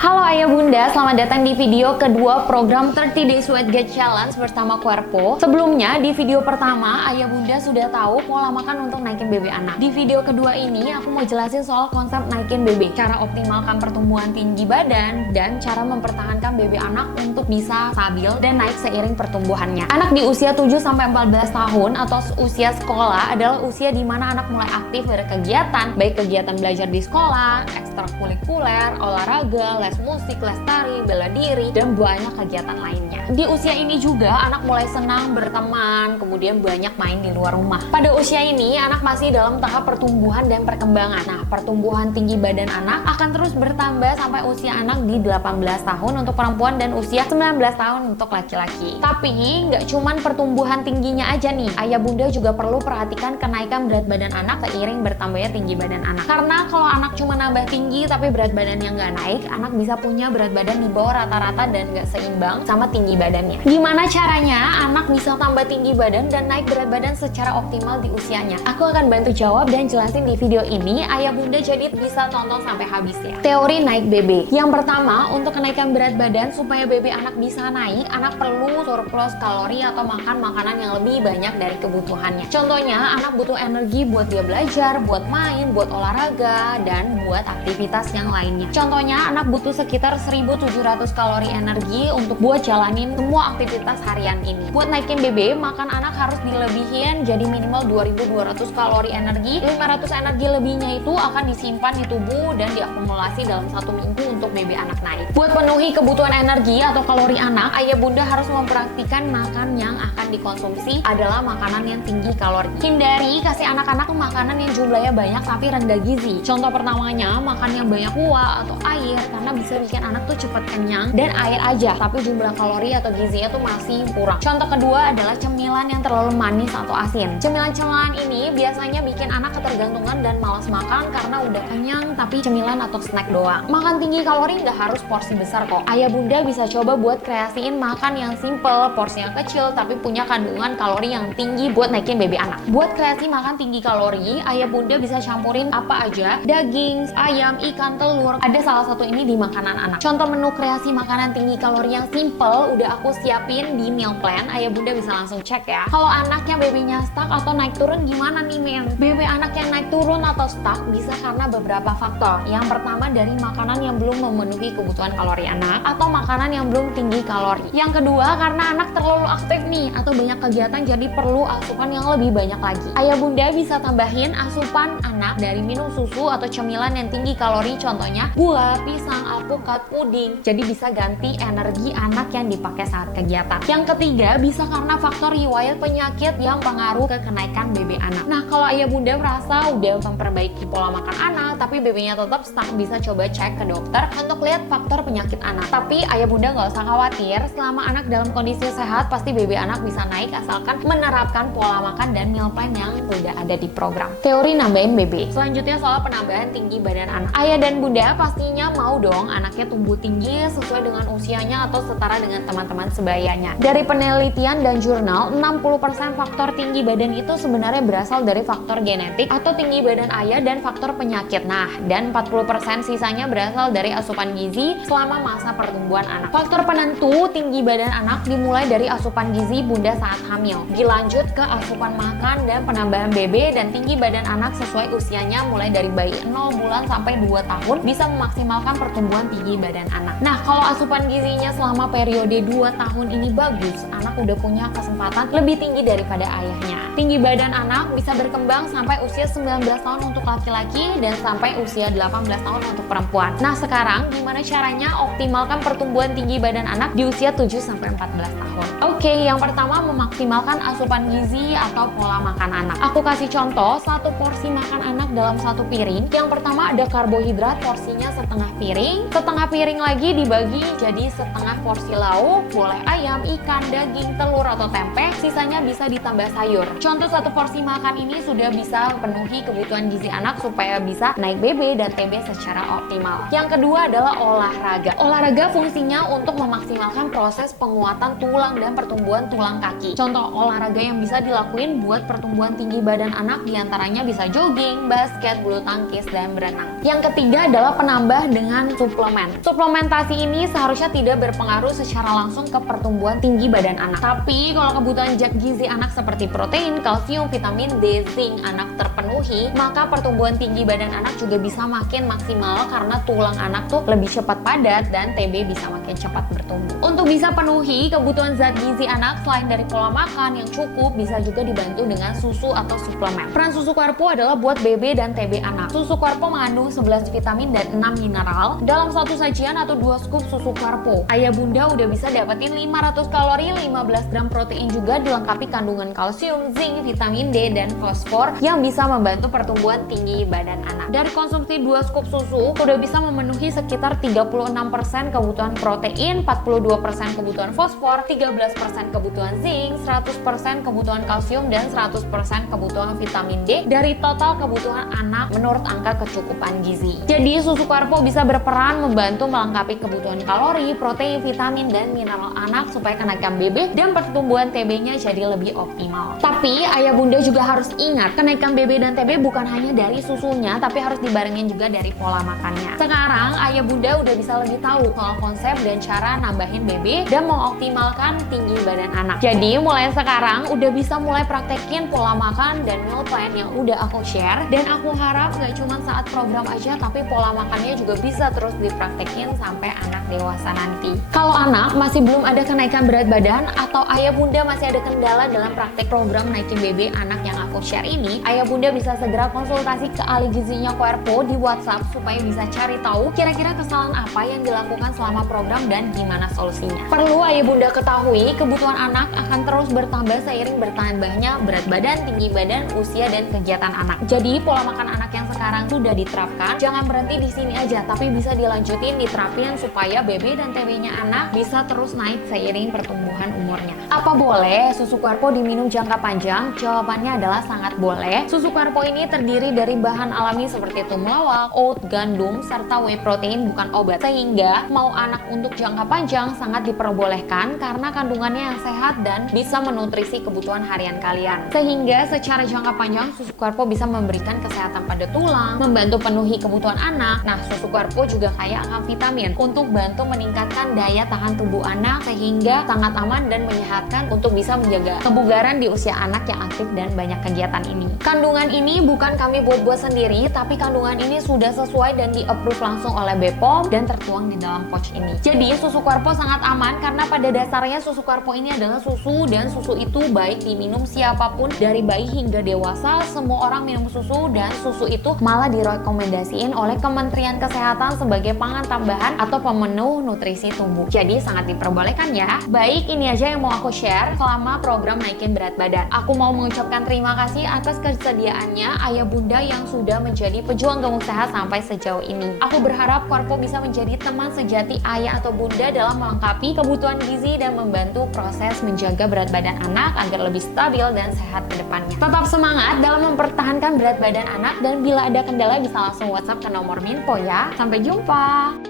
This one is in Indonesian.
Halo Ayah Bunda, selamat datang di video kedua program 30 Days Weight Gain Challenge bersama Querpo. Sebelumnya, di video pertama, Ayah Bunda sudah tahu pola makan untuk naikin BB anak. Di video kedua ini, aku mau jelasin soal konsep naikin BB, cara optimalkan pertumbuhan tinggi badan, dan cara mempertahankan BB anak untuk bisa stabil dan naik seiring pertumbuhannya. Anak di usia 7-14 tahun atau usia sekolah adalah usia di mana anak mulai aktif berkegiatan, baik kegiatan belajar di sekolah, ekstrakurikuler, olahraga, les musik, les tari, bela diri, dan banyak kegiatan lainnya. Di usia ini juga anak mulai senang berteman, kemudian banyak main di luar rumah. Pada usia ini anak masih dalam tahap pertumbuhan dan perkembangan. Nah, pertumbuhan tinggi badan anak akan terus bertambah sampai usia anak di 18 tahun untuk perempuan dan usia 19 tahun untuk laki-laki. Tapi nggak cuman pertumbuhan tingginya aja nih, Ayah Bunda juga perlu perhatikan kenaikan berat badan anak seiring bertambahnya tinggi badan anak. Karena kalau anak cuma nambah tinggi tapi berat badannya nggak naik, anak bisa punya berat badan di bawah rata-rata dan nggak seimbang sama tinggi badannya. Gimana caranya anak bisa tambah tinggi badan dan naik berat badan secara optimal di usianya? Aku akan bantu jawab dan jelasin di video ini. Ayah Bunda jadi bisa tonton sampai habis ya. Teori naik BB. Yang pertama, untuk kenaikan berat badan supaya BB anak bisa naik, anak perlu surplus kalori atau makan makanan yang lebih banyak dari kebutuhannya. Contohnya, anak butuh energi buat dia belajar, buat main, buat olahraga, dan buat aktivitas yang lainnya. Contohnya, anak butuh sekitar 1.700 kalori energi untuk buat jalanin semua aktivitas harian ini. Buat naikin BB, makan anak harus dilebihin jadi minimal 2.200 kalori energi. 500 energi lebihnya itu akan disimpan di tubuh dan diakumulasi dalam 1 minggu untuk BB anak naik. Buat penuhi kebutuhan energi atau kalori anak, Ayah Bunda harus memperhatikan makan yang akan dikonsumsi adalah makanan yang tinggi kalori. Hindari kasih anak-anak makanan yang jumlahnya banyak tapi rendah gizi. Contoh pertamanya, makan yang banyak kuah atau air, karena bisa bikin anak tuh cepet kenyang dan air aja tapi jumlah kalori atau gizinya tuh masih kurang. Contoh kedua adalah cemilan yang terlalu manis atau asin. Cemilan-cemilan ini biasanya bikin anak ketergantungan dan malas makan karena udah kenyang tapi cemilan atau snack doang. Makan tinggi kalori nggak harus porsi besar kok. Ayah Bunda bisa coba buat kreasiin makan yang simple, porsinya kecil tapi punya kandungan kalori yang tinggi buat naikin BB anak. Buat kreasi makan tinggi kalori, Ayah Bunda bisa campurin apa aja, daging, ayam, ikan, telur. Ada salah satu ini di makanan anak. Contoh menu kreasi makanan tinggi kalori yang simple udah aku siapin di meal plan. Ayah Bunda bisa langsung cek ya. Kalau anaknya BB-nya stuck atau naik turun gimana nih men? BB anak yang naik turun atau stuck bisa karena beberapa faktor. Yang pertama dari makanan yang belum memenuhi kebutuhan kalori anak atau makanan yang belum tinggi kalori. Yang kedua karena anak terlalu aktif nih atau banyak kegiatan jadi perlu asupan yang lebih banyak lagi. Ayah Bunda bisa tambahin asupan anak dari minum susu atau cemilan yang tinggi kalori, contohnya buah, pisang, alpukat, puding. Jadi bisa ganti energi anak yang dipakai saat kegiatan. Yang ketiga bisa karena faktor riwayat penyakit yang pengaruh ke kenaikan BB anak. Nah, kalau Ayah Bunda merasa udah memperbaiki pola makan anak tapi BB-nya tetap stuck, bisa coba cek ke dokter untuk lihat faktor penyakit anak. Tapi Ayah Bunda nggak usah khawatir, selama anak dalam kondisi sehat pasti BB anak bisa naik asalkan menerapkan pola makan dan meal plan yang sudah ada di program. Teori nambahin BB. Selanjutnya soal penambahan tinggi badan anak. Ayah dan Bunda pastinya mau dong anaknya tumbuh tinggi sesuai dengan usianya atau setara dengan teman-teman sebayanya. Dari penelitian dan jurnal, 60% faktor tinggi badan itu sebenarnya berasal dari faktor genetik atau tinggi badan ayah dan faktor penyakit. Nah, dan 40% sisanya berasal dari asupan gizi selama masa pertumbuhan anak. Faktor penentu tinggi badan anak dimulai dari asupan gizi Bunda saat hamil, dilanjut ke asupan makan dan penambahan BB, dan tinggi badan anak sesuai usianya mulai dari bayi 0 bulan sampai 2 tahun bisa memaksimalkan pertumbuhan tinggi badan anak. Nah, kalau asupan gizinya selama periode 2 tahun ini bagus, anak udah punya kesempatan lebih tinggi daripada ayahnya. Tinggi badan anak bisa berkembang sampai usia 19 tahun untuk laki-laki dan sampai usia 18 tahun untuk perempuan. Nah, sekarang gimana caranya optimalkan pertumbuhan tinggi badan anak di usia 7-14 tahun? Oke, yang pertama memaksimalkan asupan gizi atau pola makan anak. Aku kasih contoh, satu porsi makan anak dalam satu piring. Yang pertama ada karbohidrat, porsinya setengah piring. Setengah piring lagi dibagi jadi setengah porsi lauk, boleh ayam, ikan, daging, telur atau tempe. Sisanya bisa ditambah sayur. Contoh satu porsi makan ini sudah bisa penuhi kebutuhan gizi anak supaya bisa naik BB dan TB secara optimal. Yang kedua adalah olahraga. Olahraga fungsinya untuk memaksimalkan proses penguatan tulang dan pertumbuhan tulang kaki. Contoh olahraga yang bisa dilakuin buat pertumbuhan tinggi badan anak diantaranya bisa jogging, basket, bulu tangkis, dan berenang. Yang Yang ketiga adalah penambah dengan suplemen. Suplementasi ini seharusnya tidak berpengaruh secara langsung ke pertumbuhan tinggi badan anak. Tapi kalau kebutuhan zat gizi anak seperti protein, kalsium, vitamin D, zinc anak terpenuhi, maka pertumbuhan tinggi badan anak juga bisa makin maksimal karena tulang anak tuh lebih cepat padat dan TB bisa makin cepat bertumbuh. Untuk bisa penuhi kebutuhan zat gizi anak selain dari pola makan yang cukup, bisa juga dibantu dengan susu atau suplemen. Peran susu Quarpo adalah buat BB dan TB anak. Susu Quarpo mengandung 11 vitamin dan 6 mineral dalam satu sajian atau 2 scoop susu Quarpo. Ayah bunda udah bisa dapetin 500 kalori, 15 gram protein juga dilengkapi kandungan kalsium, zinc, vitamin D, dan fosfor yang bisa membantu pertumbuhan tinggi badan anak. Dari konsumsi 2 scoop susu, udah bisa memenuhi sekitar 36% kebutuhan protein, 42% kebutuhan fosfor, 13% kebutuhan zinc, 100% kebutuhan kalsium, dan 100% kebutuhan vitamin D dari total kebutuhan anak menurut angka kecukupan gizi. Jadi susu Quarpo bisa berperan membantu melengkapi kebutuhan kalori, protein, vitamin, dan mineral anak supaya kenaikan BB dan pertumbuhan TB-nya jadi lebih optimal. Tapi ayah bunda juga harus ingat, kenaikan BB dan TB bukan hanya dari susunya, tapi harus dibarengin juga dari pola makannya. Sekarang ayah bunda udah bisa lebih tahu soal konsep dan cara nambahin BB dan mengoptimalkan tinggi badan anak. Jadi mulai sekarang udah bisa mulai praktekin pola makan dan meal plan yang udah aku share, dan aku harap gak cuma saat program aja, tapi pola makannya juga bisa terus dipraktekin sampai anak dewasa nanti. Kalau anak masih belum ada kenaikan berat badan atau ayah bunda masih ada kendala dalam praktek program naikin BB anak yang aku share ini, ayah bunda bisa segera konsultasi ke ahli gizinya Quarpo di WhatsApp supaya bisa cari tahu kira-kira kesalahan apa yang dilakukan selama program dan gimana solusinya. Perlu ayah bunda ketahui, kebutuhan anak akan terus bertambah seiring bertambahnya berat badan, tinggi badan, usia, dan kegiatan anak. Jadi pola makan anak yang sekarang sudah diterapkan, jangan berhenti di sini aja, tapi bisa dilanjutin, diterapin supaya BB dan TB-nya anak bisa terus naik seiring pertumbuhan umurnya. Apa boleh susu Quarpo diminum jangka panjang? Jawabannya adalah sangat boleh. Susu Quarpo ini terdiri dari bahan alami seperti temulawak, oat, gandum, serta whey protein, bukan obat. Sehingga mau anak untuk jangka panjang sangat diperbolehkan karena kandungannya yang sehat dan bisa menutrisi kebutuhan harian kalian. Sehingga secara jangka panjang susu Quarpo bisa memberikan kesehatan pada tulang, membantu penuhi kebutuhan anak. Nah, susu Quarpo juga kaya akan vitamin untuk bantu meningkatkan daya tahan tubuh anak sehingga sangat aman dan menyehatkan untuk bisa menjaga kebugaran di usia anak yang aktif dan banyak kegiatan ini. Kandungan ini bukan kami buat-buat sendiri, tapi kandungan ini sudah sesuai dan di-approve langsung oleh BPOM dan tertuang di dalam pouch ini. Jadi susu Quarpo sangat aman karena pada dasarnya susu Quarpo ini adalah susu, dan susu itu baik diminum siapapun dari bayi hingga dewasa. Semua orang minum susu, dan susu itu malah direkomendasiin oleh Kementerian Kesehatan sebagai pangan tambahan atau pemenuh nutrisi tubuh. Jadi sangat diperbolehkan ya. Baik, ini aja yang mau aku share selama program naikin berat badan. Aku mau mengucapkan terima kasih atas kesediaannya ayah bunda yang sudah menjadi pejuang gemuk sehat sampai sejauh ini. Aku berharap Quarpo bisa menjadi teman sejati ayah atau bunda dalam melengkapi kebutuhan gizi dan membantu proses menjaga berat badan anak agar lebih stabil dan sehat ke depannya. Tetap semangat dalam mempertahankan berat badan anak, dan bila ada kendala bisa langsung WhatsApp ke nomor Minpo ya. Sampai jumpa!